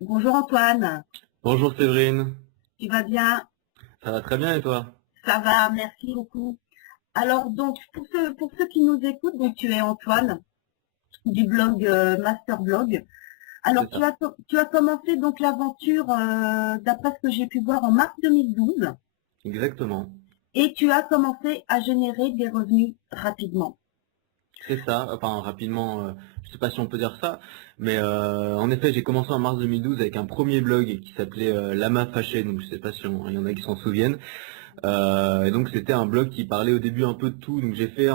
Bonjour Antoine, Bonjour Séverine, tu vas bien? ça va très bien et toi? Ça va, merci beaucoup. Alors donc pour ceux qui nous écoutent, donc tu es Antoine du blog Masterblog. Alors C'est ça, tu as commencé donc l'aventure d'après ce que j'ai pu voir en mars 2012 exactement. et tu as commencé à générer des revenus rapidement. C'est ça, enfin rapidement, je sais pas si on peut dire ça, mais en effet j'ai commencé en mars 2012 avec un premier blog qui s'appelait Lama Fâché, donc je sais pas si il y en a qui s'en souviennent. Et donc c'était un blog qui parlait au début un peu de tout, donc j'ai fait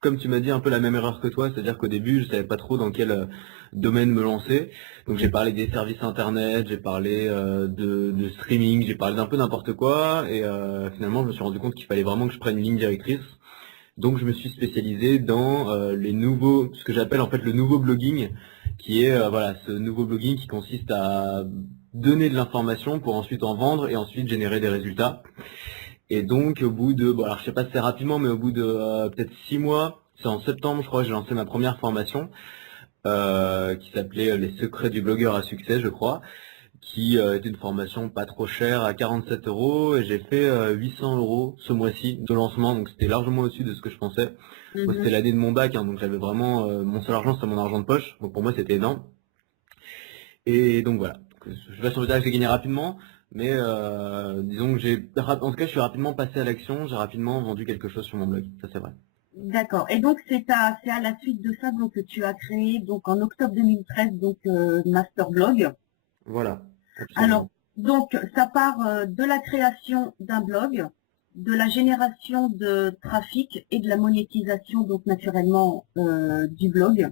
comme tu m'as dit un peu la même erreur que toi, c'est-à-dire qu'au début je savais pas trop dans quel domaine me lancer, donc j'ai parlé des services internet, j'ai parlé de streaming, j'ai parlé d'un peu n'importe quoi, et finalement je me suis rendu compte qu'il fallait vraiment que je prenne une ligne directrice. Donc je me suis spécialisé dans les nouveaux, ce que j'appelle en fait le nouveau blogging, qui est voilà ce nouveau blogging qui consiste à donner de l'information pour ensuite en vendre et ensuite générer des résultats. Et donc au bout de, bon alors je sais pas si c'est rapidement, mais au bout de peut-être 6 mois, c'est en septembre je crois, j'ai lancé ma première formation qui s'appelait Les secrets du blogueur à succès, je crois, qui était une formation pas trop chère à 47 euros et j'ai fait 800 euros ce mois-ci de lancement, donc c'était largement au-dessus de ce que je pensais. Moi, c'était Mhm. l'année de mon bac, hein, donc j'avais vraiment mon seul argent, c'était mon argent de poche, donc pour moi c'était énorme. Et donc voilà. Donc, je sais pas si on veut dire que j'ai gagné rapidement, mais disons que en tout cas je suis rapidement passé à l'action, j'ai rapidement vendu quelque chose sur mon blog, ça c'est vrai. D'accord. Et donc c'est à la suite de ça donc que tu as créé donc en octobre 2013 donc Masterblog. Voilà, Alors, absolument. donc, ça part de la création d'un blog, de la génération de trafic et de la monétisation, donc naturellement, du blog.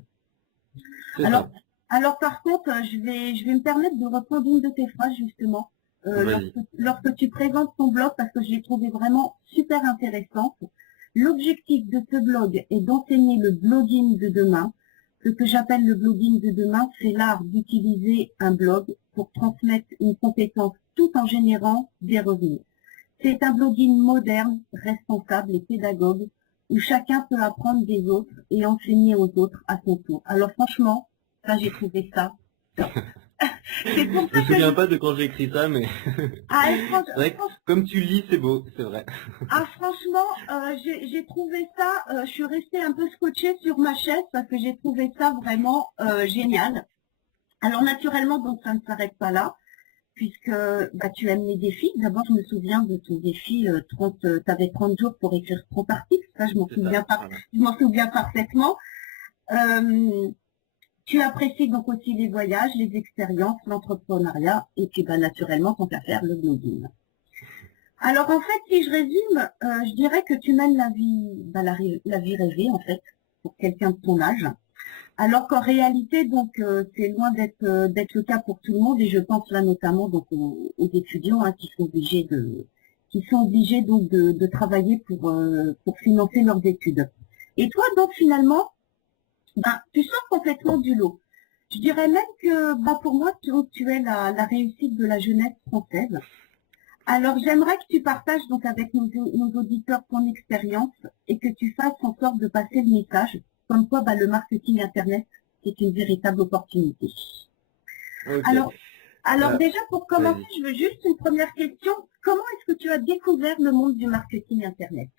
C'est Alors, ça. alors par contre, je vais me permettre de reprendre une de tes phrases, justement, Vas-y. lorsque tu présentes ton blog, parce que je l'ai trouvé vraiment super intéressante. L'objectif de ce blog est d'enseigner le blogging de demain. Ce que j'appelle le blogging de demain, c'est l'art d'utiliser un blog pour transmettre une compétence tout en générant des revenus. C'est un blogging moderne, responsable et pédagogue où chacun peut apprendre des autres et enseigner aux autres à son tour. Alors franchement, ça j'ai trouvé ça top. C'est pour Je ça me que souviens pas de quand j'ai écrit ça, mais ah, c'est vrai que comme tu lis, c'est beau, c'est vrai. franchement, j'ai trouvé ça, je suis restée un peu scotchée sur ma chaise parce que j'ai trouvé ça vraiment génial. Alors naturellement, donc ça ne s'arrête pas là, puisque bah, tu aimes les défis. D'abord, je me souviens de ton défi 30, tu avais 30 jours pour écrire 30 articles, ça C'est ça, voilà. je m'en souviens parfaitement. Euh, Tu apprécies donc aussi les voyages, les expériences, l'entrepreneuriat et puis bah, naturellement, tant qu'à faire, le blogging. Alors en fait, si je résume, je dirais que tu mènes la vie, bah, la vie rêvée en fait, pour quelqu'un de ton âge. Alors qu'en réalité, donc, c'est loin d'être le cas pour tout le monde, et je pense là notamment donc aux étudiants hein, qui sont obligés donc de travailler pour financer leurs études. Et toi donc finalement, ben, tu sors complètement du lot. Je dirais même que bah, pour moi, tu es la réussite de la jeunesse française. Alors j'aimerais que tu partages donc avec nos auditeurs ton expérience et que tu fasses en sorte de passer le message, comme quoi bah, le marketing Internet est une véritable opportunité. Ok. Alors, alors Euh, déjà pour commencer, Vas-y. je veux juste une première question. Comment est-ce que tu as découvert le monde du marketing Internet?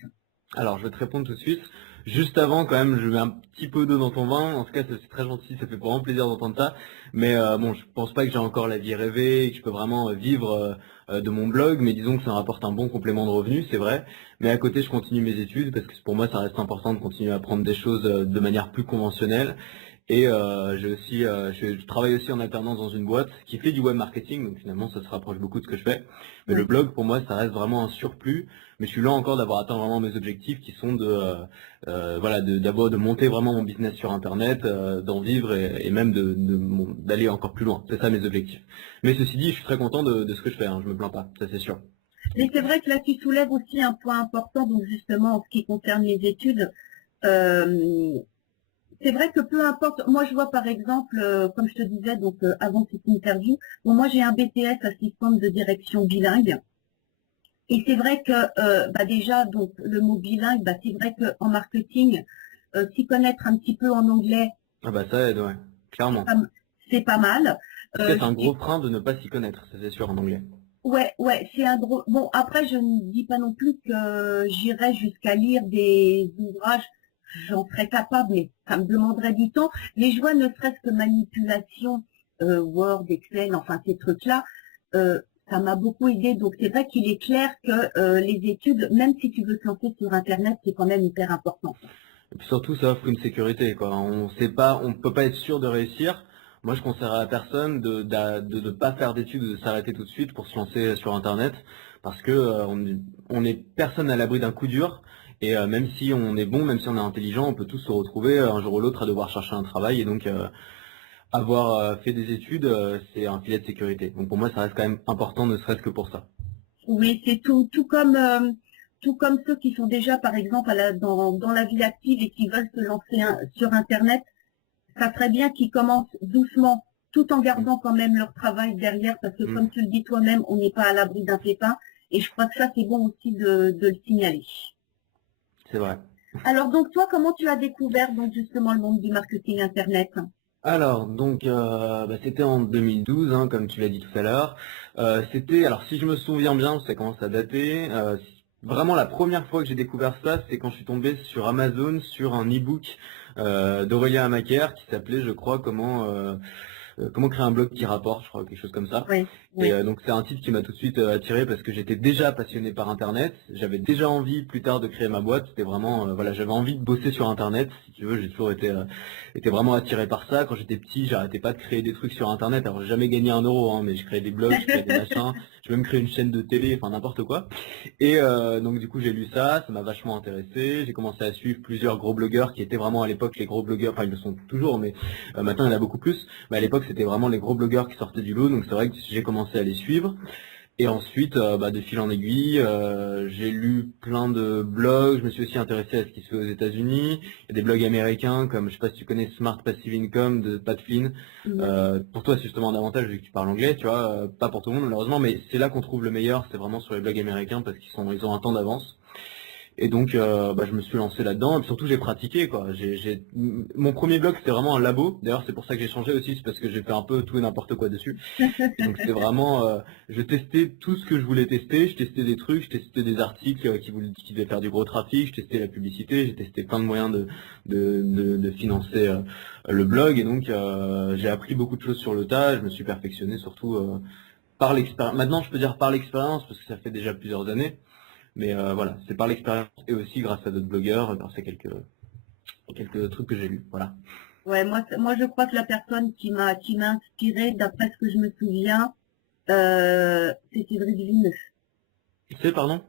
Alors, je vais te répondre tout de suite. Juste avant, quand même, je mets un petit peu d'eau dans ton vin. En tout cas, c'est très gentil, ça fait vraiment plaisir d'entendre ça. Mais bon, je pense pas que j'ai encore la vie rêvée et que je peux vraiment vivre de mon blog. Mais disons que ça me rapporte un bon complément de revenus, c'est vrai. Mais à côté, je continue mes études parce que pour moi, ça reste important de continuer à apprendre des choses de manière plus conventionnelle. Et j'ai aussi, je travaille aussi en alternance dans une boîte qui fait du web marketing, donc finalement ça se rapproche beaucoup de ce que je fais. Mais le Oui. blog pour moi ça reste vraiment un surplus, mais je suis là encore d'avoir atteint vraiment mes objectifs qui sont voilà d'abord de monter vraiment mon business sur internet, d'en vivre et même d'aller encore plus loin. C'est ça mes objectifs. Mais ceci dit, je suis très content de ce que je fais, hein, je me plains pas, ça c'est sûr. Mais c'est vrai que là, tu soulèves aussi un point important, donc justement en ce qui concerne les études. Euh, c'est vrai que peu importe, moi je vois par exemple, comme je te disais donc avant cette interview, bon, moi j'ai un BTS assistante de direction bilingue. Et c'est vrai que bah déjà, donc le mot bilingue, bah, c'est vrai qu'en marketing, s'y connaître un petit peu en anglais, Ah bah ça aide, ouais, c'est clairement. pas, c'est pas mal. En tout cas, c'est un Je gros frein de ne pas s'y connaître, ça c'est sûr en anglais. Ouais, c'est un gros. Bon, après, je ne dis pas non plus que j'irais jusqu'à lire des ouvrages. J'en serais capable, mais ça me demanderait du temps. Mais je vois ne serait-ce que manipulation, Word, Excel, enfin ces trucs-là, euh, ça m'a beaucoup aidé. Donc c'est vrai qu'il est clair que les études, même si tu veux te lancer sur Internet, c'est quand même hyper important. Et puis surtout, ça offre une sécurité, quoi. On sait pas, on peut pas être sûr de réussir. Moi, je conseillerais à la personne de pas faire d'études, de s'arrêter tout de suite pour se lancer sur Internet, parce que on est personne à l'abri d'un coup dur. Et même si on est bon, même si on est intelligent, on peut tous se retrouver un jour ou l'autre à devoir chercher un travail. Et donc, avoir fait des études, c'est un filet de sécurité. Donc pour moi, ça reste quand même important, ne serait-ce que pour ça. Oui, c'est tout comme ceux qui sont déjà, par exemple, dans la vie active et qui veulent se lancer sur Internet. Ça serait bien qu'ils commencent doucement, tout en Mm. gardant quand même leur travail derrière, parce que Mm. comme tu le dis toi-même, on n'est pas à l'abri d'un pépin. Et je crois que ça, c'est bon aussi de le signaler. C'est vrai. Alors donc toi, comment tu as découvert donc justement le monde du marketing Internet? Alors, donc, c'était en 2012, hein, comme tu l'as dit tout à l'heure. C'était, alors si je me souviens bien, ça commence à dater. Vraiment, la première fois que j'ai découvert ça, c'est quand je suis tombé sur Amazon sur un e-book d'Aurélien Amaker qui s'appelait, je crois, comment créer un blog qui rapporte, je crois, quelque chose comme ça. Oui, Et oui. donc c'est un titre qui m'a tout de suite attiré parce que j'étais déjà passionné par Internet. J'avais déjà envie plus tard de créer ma boîte. C'était vraiment voilà, j'avais envie de bosser sur Internet. Si tu veux, j'ai toujours été vraiment attiré par ça. Quand j'étais petit, j'arrêtais pas de créer des trucs sur Internet. Alors j'ai jamais gagné un euro, hein, mais je créais des blogs, je créais des machins. J'ai même créé une chaîne de télé, enfin n'importe quoi. Et donc du coup j'ai lu ça m'a vachement intéressé. J'ai commencé à suivre plusieurs gros blogueurs qui étaient vraiment à l'époque les gros blogueurs. Enfin ils le sont toujours, mais maintenant il y en a beaucoup plus. Mais à l'époque, c'était vraiment les gros blogueurs qui sortaient du lot, donc c'est vrai que j'ai commencé à les suivre. Et ensuite, de fil en aiguille, j'ai lu plein de blogs. Je me suis aussi intéressé à ce qui se fait aux États-Unis. Il y a des blogs américains comme, je sais pas si tu connais Smart Passive Income de Pat Flynn. Mhm. Pour toi, c'est justement un avantage vu que tu parles anglais, tu vois. Pas pour tout le monde malheureusement, mais c'est là qu'on trouve le meilleur. C'est vraiment sur les blogs américains parce ils ont un temps d'avance. Et donc, je me suis lancé là-dedans. Et puis surtout, j'ai pratiqué, quoi. Mon premier blog, c'était vraiment un labo. D'ailleurs, c'est pour ça que j'ai changé aussi, c'est parce que j'ai fait un peu tout et n'importe quoi dessus. Et donc, c'est vraiment, je testais tout ce que je voulais tester. Je testais des trucs, je testais des articles qui devaient faire du gros trafic. Je testais la publicité, j'ai testé plein de moyens de financer le blog. Et donc, j'ai appris beaucoup de choses sur le tas. Je me suis perfectionné surtout par l'expérience. Maintenant, je peux dire par l'expérience parce que ça fait déjà plusieurs années. Mais voilà, c'est par l'expérience et aussi grâce à d'autres blogueurs, grâce à quelques trucs que j'ai lus. Voilà. Ouais, moi je crois que la personne qui m'a inspirée, d'après ce que je me souviens, c'est Cédric Vimeux. C'est, pardon?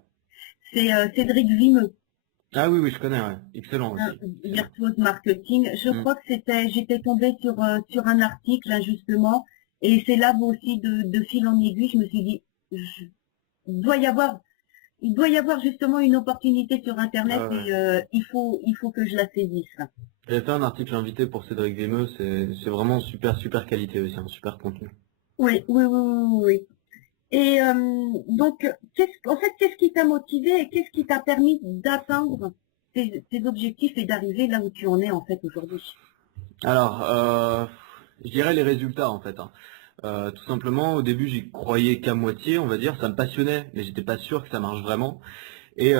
C'est Cédric Vimeux. Ah oui, oui, je connais, ouais. Excellent Hein, aussi. Excellent. Virtuose Marketing. Je Hmm. crois que j'étais tombée sur un article, hein, justement, et c'est là vous aussi de fil en aiguille, je me suis dit, il doit y avoir, il doit y avoir justement une opportunité sur Internet Ah ouais. et il faut que je la saisisse. J'ai fait un article invité pour Cédric Vimeux, c'est vraiment super, super qualité aussi, un super contenu. Oui, oui, oui, oui, oui. Et donc, qu'est-ce qui t'a motivé et qu'est-ce qui t'a permis d'atteindre tes objectifs et d'arriver là où tu en es en fait aujourd'hui? Alors, je dirais les résultats en fait, hein. Tout simplement, au début, j'y croyais qu'à moitié, on va dire, ça me passionnait, mais j'étais pas sûr que ça marche vraiment. Et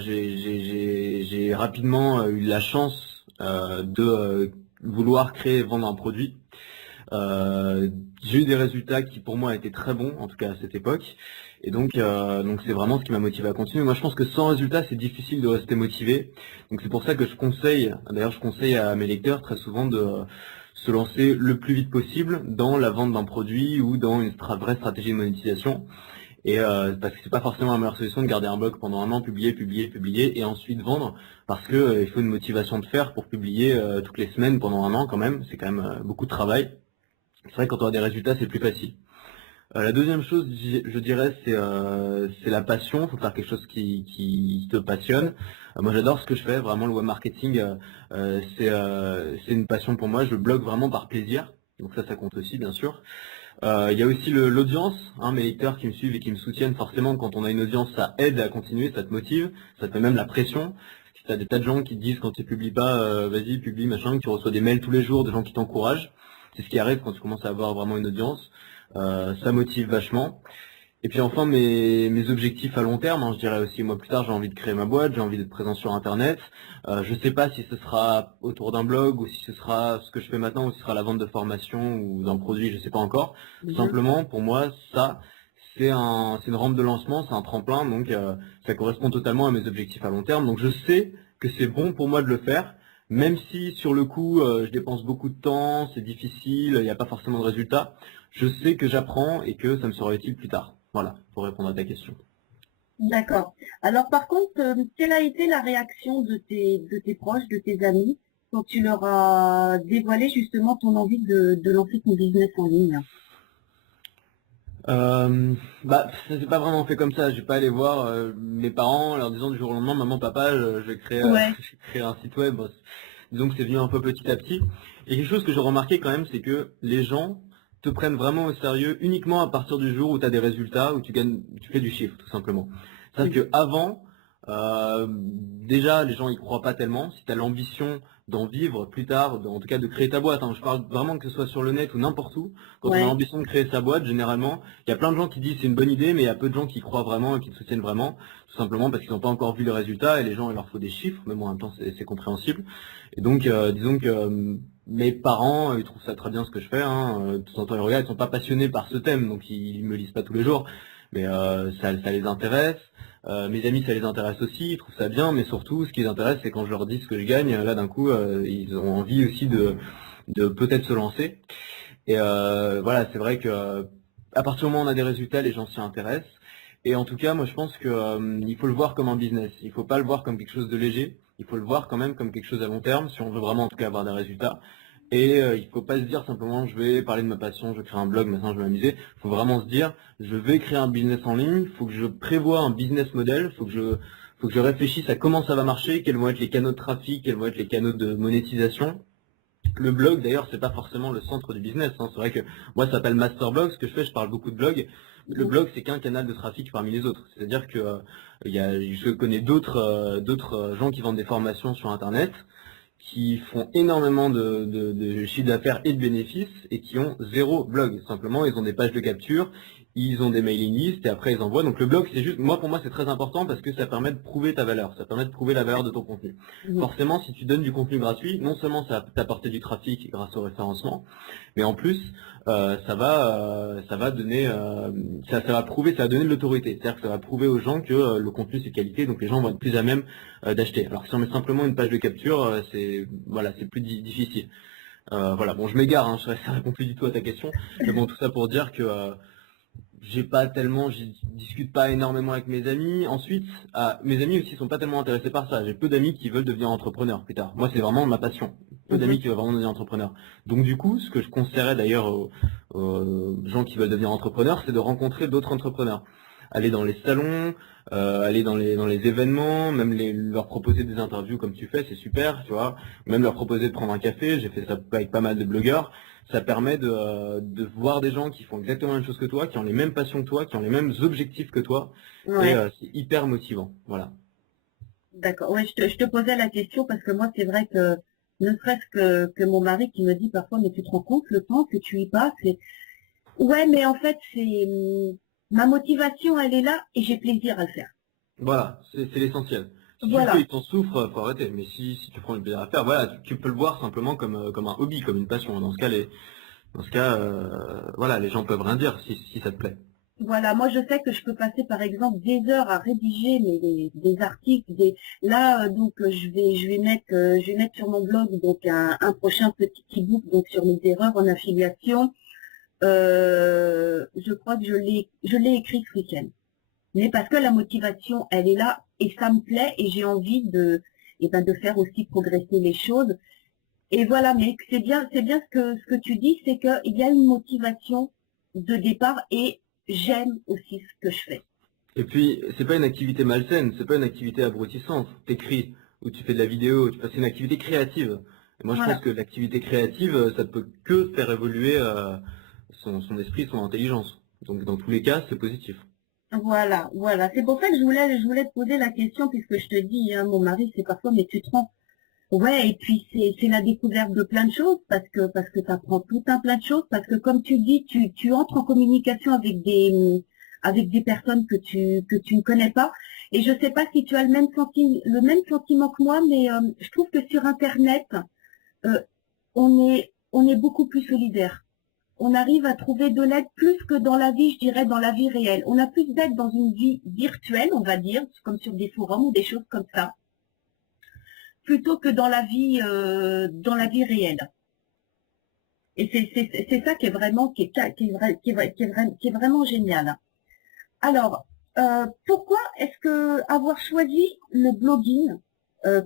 j'ai rapidement eu la chance de vouloir créer et vendre un produit. Euh, j'ai eu des résultats qui pour moi étaient très bons, en tout cas à cette époque. Et donc c'est vraiment ce qui m'a motivé à continuer. Moi je pense que sans résultat c'est difficile de rester motivé. Donc c'est pour ça que je conseille à mes lecteurs très souvent de se lancer le plus vite possible dans la vente d'un produit ou dans une vraie stratégie de monétisation. Et parce que c'est pas forcément la meilleure solution de garder un blog pendant un an, publier et ensuite vendre, parce que il faut une motivation de faire pour publier toutes les semaines pendant un an quand même. C'est quand même beaucoup de travail. C'est vrai que quand on a des résultats, c'est plus facile. La deuxième chose, je dirais, c'est la passion. Il faut faire quelque chose qui te passionne. Moi, j'adore ce que je fais. Vraiment, le web marketing, c'est une passion pour moi. Je blogue vraiment par plaisir. Donc ça compte aussi, bien sûr. Il y a aussi l'audience, hein, mes lecteurs qui me suivent et qui me soutiennent. Forcément, quand on a une audience, ça aide à continuer, ça te motive, ça te met même la pression. Si t'as des tas de gens qui te disent quand tu publies pas, vas-y, publie, machin, que tu reçois des mails tous les jours, des gens qui t'encouragent. C'est ce qui arrive quand tu commences à avoir vraiment une audience. Ça motive vachement. Et puis enfin, mes objectifs à long terme, hein, je dirais aussi, moi plus tard, j'ai envie de créer ma boîte, j'ai envie d'être présent sur Internet. Je sais pas si ce sera autour d'un blog ou si ce sera ce que je fais maintenant ou si ce sera la vente de formation ou d'un produit, je sais pas encore. Simplement, pour moi, ça, c'est une rampe de lancement, c'est un tremplin, donc ça correspond totalement à mes objectifs à long terme. Donc je sais que c'est bon pour moi de le faire, même si sur le coup, je dépense beaucoup de temps, c'est difficile, il n'y a pas forcément de résultats. Je sais que j'apprends et que ça me sera utile plus tard. Voilà, pour répondre à ta question. D'accord. Alors par contre, quelle a été la réaction de tes proches, de tes amis, quand tu leur as dévoilé justement ton envie de lancer ton business en ligne? Bah, ça s'est pas vraiment fait comme ça. J'ai pas allé voir mes parents en leur disant du jour au lendemain, maman, papa, je vais créer, Ouais, je vais créer un site web. Bon, disons que c'est venu un peu petit à petit. Et quelque chose que j'ai remarqué quand même, c'est que les gens te prennent vraiment au sérieux uniquement à partir du jour où tu as des résultats, où tu gagnes, tu fais du chiffre, tout simplement. C'est-à-dire oui, que avant, déjà, les gens y croient pas tellement. Si tu as l'ambition d'en vivre plus tard, en tout cas de créer ta boîte, hein, je parle vraiment que ce soit sur le net ou n'importe où, quand on a ouais, l'ambition de créer sa boîte, généralement, il y a plein de gens qui disent c'est une bonne idée, mais il y a peu de gens qui y croient vraiment et qui te soutiennent vraiment, tout simplement parce qu'ils n'ont pas encore vu les résultats et les gens, il leur faut des chiffres, mais bon, en même temps, c'est compréhensible. Et donc, disons que mes parents, ils trouvent ça très bien ce que je fais, hein, de temps en temps, ils regardent, ils sont pas passionnés par ce thème, donc ils me lisent pas tous les jours, mais ça les intéresse. Mes amis, ça les intéresse aussi, ils trouvent ça bien, mais surtout, ce qui les intéresse, c'est quand je leur dis ce que je gagne, là, d'un coup, ils ont envie aussi de peut-être se lancer. Et voilà, c'est vrai que à partir du moment où on a des résultats, les gens s'y intéressent. Et en tout cas, moi je pense que il faut le voir comme un business. Il faut pas le voir comme quelque chose de léger. Il faut le voir quand même comme quelque chose à long terme, si on veut vraiment en tout cas avoir des résultats. Et il faut pas se dire simplement je vais parler de ma passion, je vais créer un blog, maintenant je vais m'amuser. Il faut vraiment se dire je vais créer un business en ligne, il faut que je prévoie un business model, faut que je réfléchisse à comment ça va marcher, quels vont être les canaux de trafic, quels vont être les canaux de monétisation. Le blog, d'ailleurs, c'est pas forcément le centre du business, hein. C'est vrai que moi, ça s'appelle Masterblog. Ce que je fais, je parle beaucoup de blog. Le mhm, blog, c'est qu'un canal de trafic parmi les autres. C'est-à-dire que je connais d'autres gens qui vendent des formations sur Internet, qui font énormément de chiffre d'affaires et de bénéfices et qui ont zéro blog. Simplement, ils ont des pages de capture, ils ont des mailing lists et après ils envoient. Donc le blog, c'est juste, moi pour moi c'est très important parce que ça permet de prouver ta valeur, ça permet de prouver la valeur de ton contenu. mhm. Forcément, si tu donnes du contenu gratuit, non seulement ça va t'apporter du trafic grâce au référencement, mais en plus ça va donner, ça va prouver, ça va donner de l'autorité. C'est-à-dire que ça va prouver aux gens que le contenu c'est de qualité, donc les gens vont être plus à même d'acheter. Alors que si on met simplement une page de capture, c'est voilà, c'est plus difficile. Voilà, bon, je m'égare, hein, ça répond plus du tout à ta question, mais bon, tout ça pour dire que j'ai pas tellement, je discute pas énormément avec mes amis. Ensuite, mes amis aussi sont pas tellement intéressés par ça. J'ai peu d'amis qui veulent devenir entrepreneurs plus tard. Moi, c'est vraiment ma passion. Peu d'amis Mhm. qui veulent vraiment devenir entrepreneurs. Donc du coup, ce que je conseillerais d'ailleurs aux gens qui veulent devenir entrepreneurs, c'est de rencontrer d'autres entrepreneurs. Aller dans les salons, aller dans les événements, même leur proposer des interviews comme tu fais, c'est super, tu vois. Même leur proposer de prendre un café. J'ai fait ça avec pas mal de blogueurs. Ça permet de voir des gens qui font exactement la même chose que toi, qui ont les mêmes passions que toi, qui ont les mêmes objectifs que toi, et Ouais, c'est hyper motivant. Voilà. d'accord. Ouais, je te posais la question parce que moi, c'est vrai que ne serait-ce que mon mari qui me dit parfois, mais tu te rends compte le temps que tu y passes. Ouais, mais en fait, ma motivation, elle est là et j'ai plaisir à le faire. Voilà, c'est l'essentiel. Si tu le fais Voilà. et que t'en souffres, faut arrêter. Mais si tu prends le plaisir à faire, voilà, tu peux le voir simplement comme un hobby, comme une passion. Dans ce cas, voilà, les gens peuvent rien dire si ça te plaît. Voilà, moi je sais que je peux passer par exemple des heures à rédiger des articles, là je vais mettre sur mon blog donc un prochain petit e-book donc sur mes erreurs en affiliation. Je crois que je l'ai écrit ce week-end. Mais parce que la motivation elle est là et ça me plaît et j'ai envie de faire aussi progresser les choses. Et voilà, mais c'est bien ce que tu dis, c'est qu'il y a une motivation de départ et j'aime aussi ce que je fais. Et puis, c'est pas une activité malsaine, c'est pas une activité abrutissante. T'écris ou tu fais de la vidéo, c'est une activité créative. Et moi, je pense Voilà, que l'activité créative, ça peut que faire évoluer son esprit, son intelligence. Donc, dans tous les cas, c'est positif. voilà. C'est pour ça que je voulais te poser la question, puisque je te dis, hein, mon mari, c'est parfois, mais tu te rends. Ouais, et puis c'est la découverte de plein de choses parce que tu apprends tout un plein de choses parce que comme tu dis, tu entres en communication avec des personnes que tu ne connais pas. Et je sais pas si tu as le même sentiment que moi, mais je trouve que sur Internet, euh, on est beaucoup plus solidaire. On arrive à trouver de l'aide plus que dans la vie, je dirais, dans la vie réelle. On a plus d'aide dans une vie virtuelle, on va dire, comme sur des forums ou des choses comme ça, plutôt que dans la vie réelle. Et c'est ça qui est vraiment, qui est vraiment génial. Alors, pourquoi est-ce que avoir choisi le blogging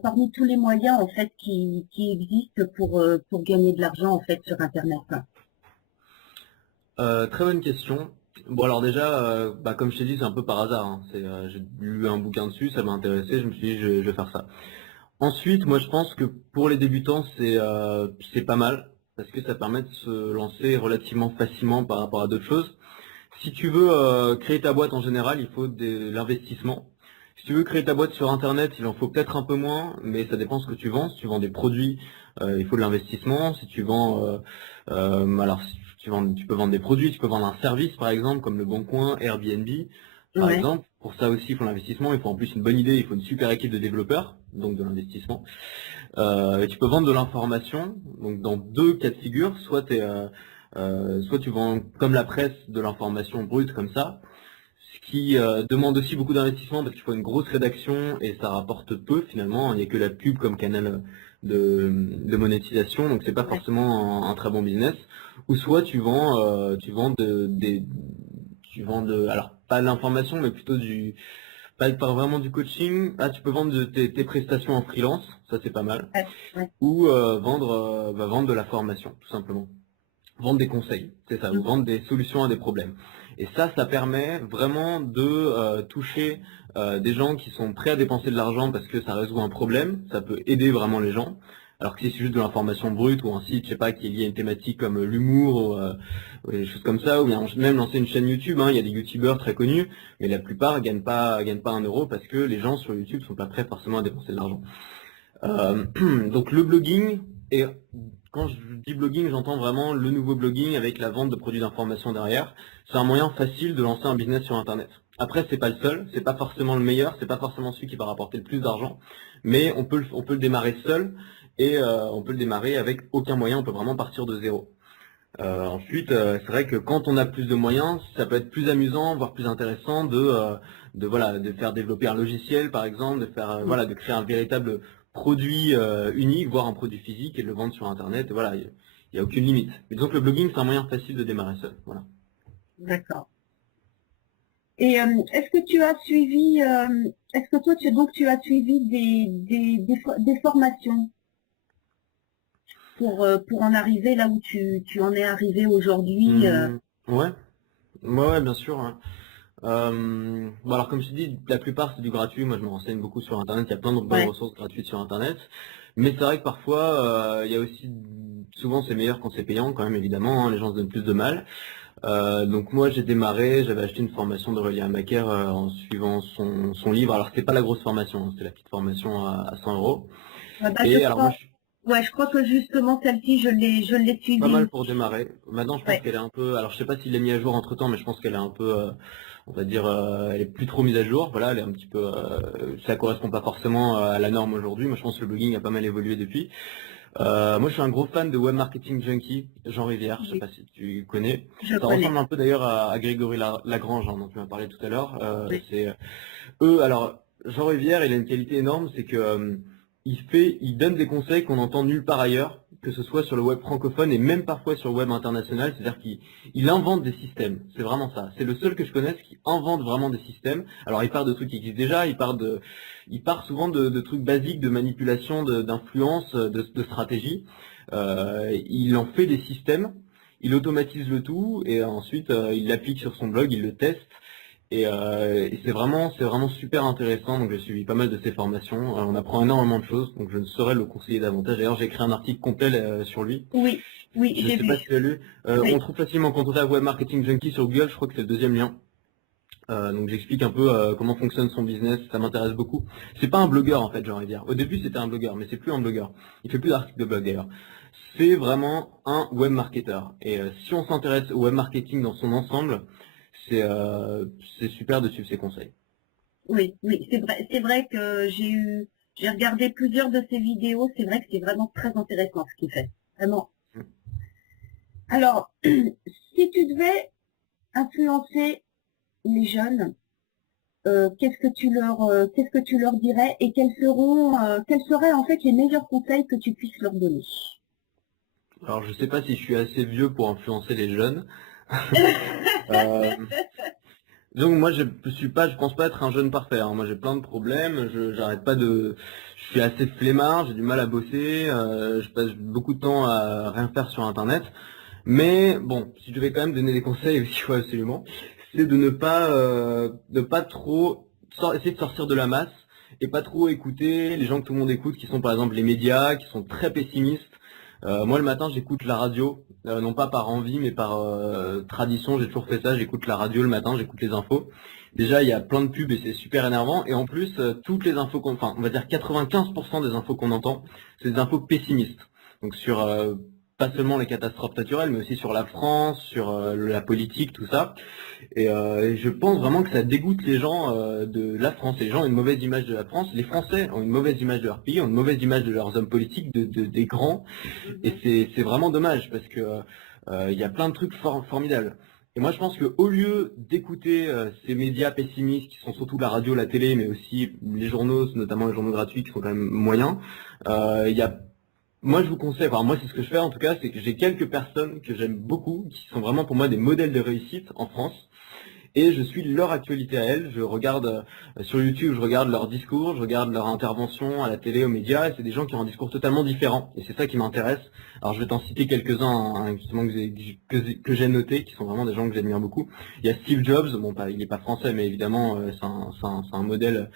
parmi tous les moyens en fait qui existent pour gagner de l'argent en fait sur Internet? Très bonne question. Bon alors déjà, bah, comme je t'ai dit, c'est un peu par hasard, hein. J'ai lu un bouquin dessus, ça m'a intéressé, je me suis dit je vais faire ça. Ensuite, moi je pense que pour les débutants c'est pas mal parce que ça permet de se lancer relativement facilement par rapport à d'autres choses. Si tu veux créer ta boîte en général, il faut de l'investissement. Si tu veux créer ta boîte sur Internet, il en faut peut-être un peu moins, mais ça dépend ce que tu vends. Si tu vends des produits, il faut de l'investissement. Si tu vends, alors si tu peux vendre des produits, tu peux vendre un service par exemple, comme le Bon Coin, Airbnb, par Ouais, exemple. Pour ça aussi, il faut l'investissement. Il faut en plus une bonne idée. Il faut une super équipe de développeurs, donc de l'investissement. Et tu peux vendre de l'information. Donc dans deux cas de figure, soit tu vends comme la presse de l'information brute comme ça, ce qui demande aussi beaucoup d'investissement parce qu'il faut une grosse rédaction et ça rapporte peu finalement. Il n'y a que la pub comme canal de monétisation, donc c'est pas ouais, forcément un très bon business. Ou soit tu vends de, alors pas de l'information, mais plutôt pas vraiment du coaching. Ah, tu peux vendre tes prestations en freelance, ça c'est pas mal. ouais, ouais. Ou vendre de la formation, tout simplement. Vendre des conseils, c'est ça, ou Mhm. vendre des solutions à des problèmes. Et ça permet vraiment de toucher des gens qui sont prêts à dépenser de l'argent parce que ça résout un problème, ça peut aider vraiment les gens. Alors que si c'est juste de l'information brute ou un site, je sais pas, qui est lié à une thématique comme l'humour ou des choses comme ça, ou bien même lancer une chaîne YouTube, hein, il y a des youtubeurs très connus, mais la plupart gagnent pas 1 euro parce que les gens sur YouTube sont pas prêts forcément à dépenser de l'argent. Euh, donc le blogging, et quand je dis blogging, j'entends vraiment le nouveau blogging avec la vente de produits d'information derrière. C'est un moyen facile de lancer un business sur Internet. Après, c'est pas le seul, c'est pas forcément le meilleur, c'est pas forcément celui qui va rapporter le plus d'argent, mais on peut le démarrer seul et on peut le démarrer avec aucun moyen, on peut vraiment partir de zéro. Ensuite, c'est vrai que quand on a plus de moyens, ça peut être plus amusant, voire plus intéressant de faire développer un logiciel, par exemple, de créer un véritable produit unique, voire un produit physique et de le vendre sur Internet. Et voilà, il n'y a aucune limite. Mais disons que le blogging, c'est un moyen facile de démarrer seul. Voilà. D'accord. Et est-ce que toi tu as suivi des formations pour en arriver là où tu en es arrivé aujourd'hui? Ouais, ouais, bien sûr, hein. Bon alors comme je te dis, la plupart c'est du gratuit. Moi je me renseigne beaucoup sur Internet. Il y a plein de bonnes Ouais, ressources gratuites sur Internet. Mais c'est vrai que parfois il y a aussi, souvent c'est meilleur quand c'est payant quand même évidemment, hein, les gens se donnent plus de mal. Donc moi j'ai démarré, j'avais acheté une formation d'Aurélien Macaire en suivant son livre. Alors c'était pas la grosse formation, hein, c'était la petite formation à 100 euros. ouais, bah, je Et alors moi crois. je suis Ouais, je crois que justement celle-ci, je l'ai pas mal suivie. pour démarrer. Maintenant je pense Ouais, qu'elle est un peu, alors je sais pas s'il l'a mis à jour entre temps, mais je pense qu'elle est un peu, on va dire, elle est plus trop mise à jour. Voilà, elle est un petit peu, ça correspond pas forcément à la norme aujourd'hui. Moi je pense que le blogging a pas mal évolué depuis. Moi, je suis un gros fan de Web Marketing Junkie, Jean Rivière, je sais oui, pas si tu connais. je Ça ressemble connais. un peu d'ailleurs à Grégory Lagrange, hein, dont tu m'as parlé tout à l'heure. Oui, Alors, Jean Rivière, il a une qualité énorme, c'est que il donne des conseils qu'on entend nulle part ailleurs, que ce soit sur le web francophone et même parfois sur le web international. C'est-à-dire qu'il invente des systèmes. C'est vraiment ça. C'est le seul que je connaisse qui invente vraiment des systèmes. Alors, il part de trucs qui existent déjà, il part souvent de trucs basiques de manipulation, d'influence, de stratégie. Il en fait des systèmes. Il automatise le tout et ensuite il l'applique sur son blog, il le teste. Et c'est vraiment super intéressant. Donc j'ai suivi pas mal de ces formations. On apprend énormément de choses. Donc je ne saurais le conseiller davantage. D'ailleurs, j'ai écrit un article complet sur lui. oui, oui, Je ne j'ai sais pas si vu. tu l'as lu. On Oui, trouve facilement quand on tape Web Marketing Junkie sur Google. Je crois que c'est le deuxième lien. Donc j'explique un peu comment fonctionne son business, ça m'intéresse beaucoup. C'est pas un blogueur en fait, j'aurais dire. Au début c'était un blogueur, mais c'est plus un blogueur. Il fait plus d'articles de blog d'ailleurs. C'est vraiment un web marketer. Et si on s'intéresse au web marketing dans son ensemble, c'est super de suivre ses conseils. Oui, oui, c'est vrai que j'ai regardé plusieurs de ses vidéos. C'est vrai que c'est vraiment très intéressant ce qu'il fait. Vraiment. Alors, si tu devais influencer les jeunes, qu'est-ce que tu leur dirais et quels seraient en fait les meilleurs conseils que tu puisses leur donner? Alors je sais pas si je suis assez vieux pour influencer les jeunes. Euh, donc moi je pense pas être un jeune parfait, hein. Moi j'ai plein de problèmes, je suis assez flemmard, j'ai du mal à bosser, je passe beaucoup de temps à rien faire sur internet. Mais bon, si je devais quand même donner des conseils, il faut absolument, c'est de pas trop essayer de sortir de la masse et pas trop écouter les gens que tout le monde écoute, qui sont par exemple les médias, qui sont très pessimistes. Moi le matin j'écoute la radio, non pas par envie mais par tradition, j'ai toujours fait ça, j'écoute la radio le matin, j'écoute les infos. Déjà il y a plein de pubs et c'est super énervant et en plus toutes les infos enfin on va dire 95% des infos qu'on entend, c'est des infos pessimistes. Donc sur pas seulement les catastrophes naturelles mais aussi sur la France, sur la politique, tout ça. Et je pense vraiment que ça dégoûte les gens de la France. Les gens ont une mauvaise image de la France. Les Français ont une mauvaise image de leur pays, ont une mauvaise image de leurs hommes politiques, des grands. Et c'est vraiment dommage parce que il y a plein de trucs formidables. Et moi, je pense qu'au lieu d'écouter ces médias pessimistes, qui sont surtout la radio, la télé, mais aussi les journaux, notamment les journaux gratuits, qui sont quand même moyens, il y a moi, je vous conseille, enfin, moi, c'est ce que je fais en tout cas, c'est que j'ai quelques personnes que j'aime beaucoup, qui sont vraiment pour moi des modèles de réussite en France et je suis leur actualité à elles. Je regarde sur YouTube, je regarde leurs discours, je regarde leurs interventions à la télé, aux médias, et c'est des gens qui ont un discours totalement différent, et c'est ça qui m'intéresse. Alors je vais t'en citer quelques-uns hein, justement que j'ai notés, qui sont vraiment des gens que j'admire beaucoup. Il y a Steve Jobs, bon il n'est pas français, mais évidemment c'est un modèle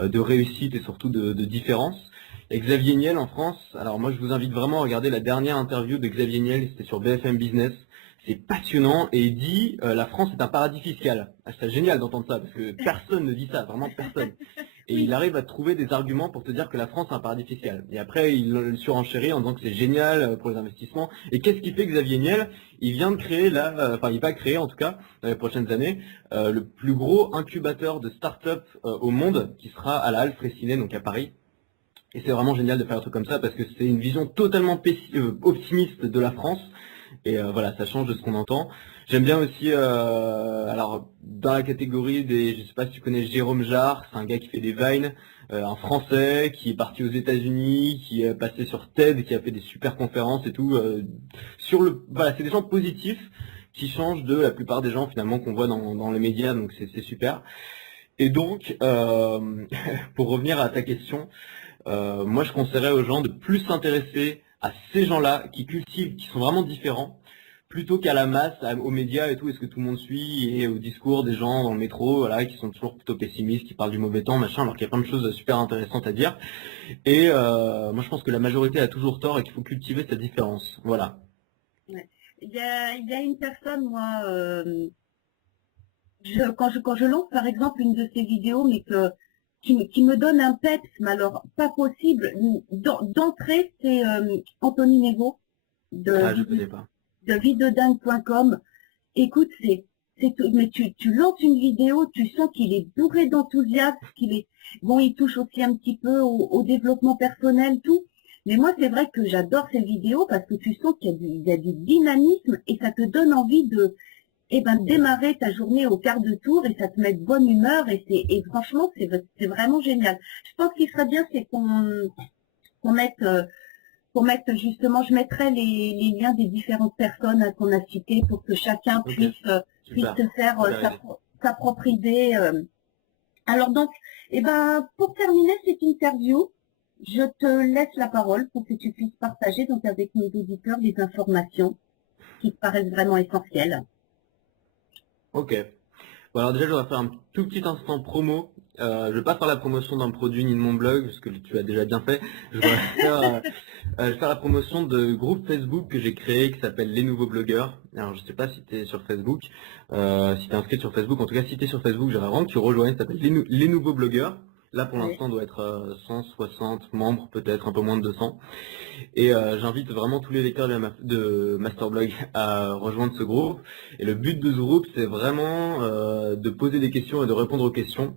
de réussite et surtout de différence. Et Xavier Niel en France, alors moi je vous invite vraiment à regarder la dernière interview de Xavier Niel, c'était sur BFM Business. C'est passionnant et il dit la France est un paradis fiscal. Ah, c'est génial d'entendre ça parce que personne ne dit ça, vraiment personne. Et il Oui, arrive à trouver des arguments pour te dire que la France est un paradis fiscal. Et après il le surenchérit en disant que c'est génial pour les investissements. Et qu'est-ce qui fait que Xavier Niel, il vient de créer enfin il va créer en tout cas dans les prochaines années le plus gros incubateur de start-up au monde qui sera à la Halle Fraissinet, donc à Paris. Et c'est vraiment génial de faire un truc comme ça parce que c'est une vision totalement optimiste de la France. Et voilà, ça change de ce qu'on entend. J'aime bien aussi, alors dans la catégorie je sais pas si tu connais Jérôme Jarre, c'est un gars qui fait des vines, un Français qui est parti aux États-Unis, qui est passé sur TED, qui a fait des super conférences et tout. Voilà, c'est des gens positifs qui changent de la plupart des gens finalement qu'on voit dans les médias, donc c'est super. Et donc, pour revenir à ta question. Moi, je conseillerais aux gens de plus s'intéresser à ces gens-là qui cultivent, qui sont vraiment différents, plutôt qu'à la masse, aux médias et tout, est-ce que tout le monde suit, et au discours des gens dans le métro, voilà, qui sont toujours plutôt pessimistes, qui parlent du mauvais temps, machin, alors qu'il y a plein de choses super intéressantes à dire. Et moi, je pense que la majorité a toujours tort et qu'il faut cultiver cette différence. Voilà. ouais. Il y a une personne, moi, quand je lance par exemple une de ces vidéos, mais qui me donne un peps, mais alors pas possible, d'entrée, c'est Anthony Nevo Ah, je connais pas. de videodingue.com. Écoute, mais tu lances une vidéo, tu sens qu'il est bourré d'enthousiasme, bon, il touche aussi un petit peu au développement personnel, tout. Mais moi, c'est vrai que j'adore ces vidéos parce que tu sens il y a du dynamisme et ça te donne envie de démarrer ta journée au quart de tour et ça te met de bonne humeur et franchement, c'est vraiment génial. Je pense qu'il serait bien, c'est qu'on mette, pour mettre justement, je mettrai les liens des différentes personnes qu'on a citées pour que chacun Ok, puisse super. se faire Super idée. sa propre idée. Alors donc, pour terminer cette interview, je te laisse la parole pour que tu puisses partager donc avec nos auditeurs des informations qui te paraissent vraiment essentielles. Ok. Bon, alors déjà, je voudrais faire un tout petit instant promo. Je vais pas faire la promotion d'un produit ni de mon blog, parce que tu as déjà bien fait. Je vais faire, je vais faire la promotion de groupe Facebook que j'ai créé qui s'appelle Les Nouveaux Blogueurs. Alors je sais pas si tu es sur Facebook, si tu es inscrit sur Facebook. En tout cas, si tu es sur Facebook, j'aimerais vraiment que tu rejoignes. Ça s'appelle Les Nouveaux Blogueurs. Là, pour Oui. l'instant, on doit être 160 membres, peut-être un peu moins de 200. Et j'invite vraiment tous les lecteurs de Masterblog à rejoindre ce groupe. Et le but de ce groupe, c'est vraiment de poser des questions et de répondre aux questions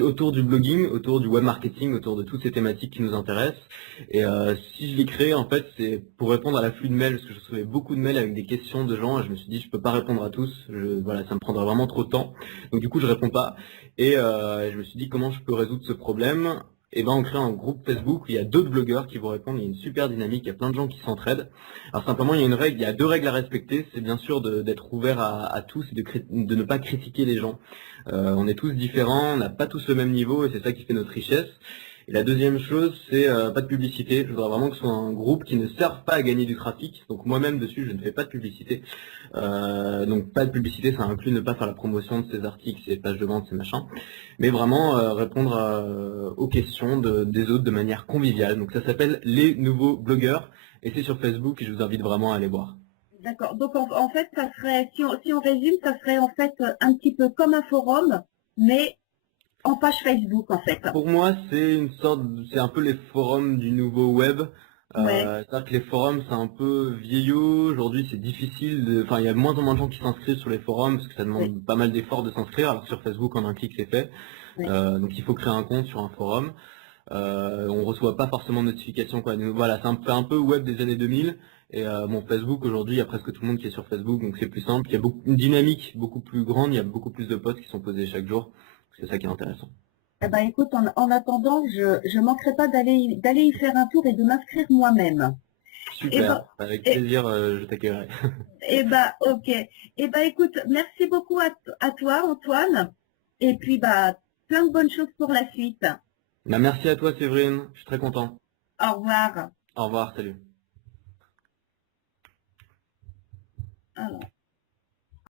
autour du blogging, autour du web marketing, autour de toutes ces thématiques qui nous intéressent. Et si je l'ai créé, en fait, c'est pour répondre à l'afflux de mails, parce que je recevais beaucoup de mails avec des questions de gens, et je me suis dit, je peux pas répondre à tous. Voilà, ça me prendrait vraiment trop de temps. Donc du coup, je réponds pas. Et je me suis dit, comment je peux résoudre ce problème? Et ben on crée un groupe Facebook où il y a d'autres blogueurs qui vont répondre, il y a une super dynamique, il y a plein de gens qui s'entraident. Alors simplement il y a une règle, il y a deux règles à respecter, c'est bien sûr d'être ouvert à tous et de ne pas critiquer les gens. On est tous différents, on n'a pas tous le même niveau et c'est ça qui fait notre richesse. Et la deuxième chose, c'est pas de publicité. Je voudrais vraiment que ce soit un groupe qui ne serve pas à gagner du trafic. Donc moi-même dessus, je ne fais pas de publicité. Donc pas de publicité, ça inclut ne pas faire la promotion de ces articles, ces pages de vente, ces machins, mais vraiment répondre aux questions des autres de manière conviviale. Donc ça s'appelle Les Nouveaux Blogueurs et c'est sur Facebook et je vous invite vraiment à aller voir. D'accord. Donc en fait, ça serait, si on résume, ça serait en fait un petit peu comme un forum, mais en page Facebook en fait. Pour moi, c'est un peu les forums du nouveau web. Ouais, C'est-à-dire que les forums, c'est un peu vieillot. Aujourd'hui, c'est difficile. Enfin, il y a de moins en moins de gens qui s'inscrivent sur les forums parce que ça oui, demande pas mal d'efforts de s'inscrire. Alors sur Facebook, en un clic, c'est fait. oui. Donc il faut créer un compte sur un forum. On reçoit pas forcément de notifications, quoi. Donc, voilà, fait un peu web des années 2000. Et bon, Facebook aujourd'hui, il y a presque tout le monde qui est sur Facebook, donc c'est plus simple. Il y a une dynamique beaucoup plus grande. Il y a beaucoup plus de posts qui sont posés chaque jour. C'est ça qui est intéressant. Eh ben écoute, en attendant, je manquerai pas d'aller y faire un tour et de m'inscrire moi-même. Eh ben, Super, avec eh, plaisir, je t'accueillerai. ok. Eh ben écoute, merci beaucoup à toi, Antoine. Et puis bah plein de bonnes choses pour la suite. Bah, merci à toi, Séverine. Je suis très content. Au revoir. Au revoir, salut. Alors.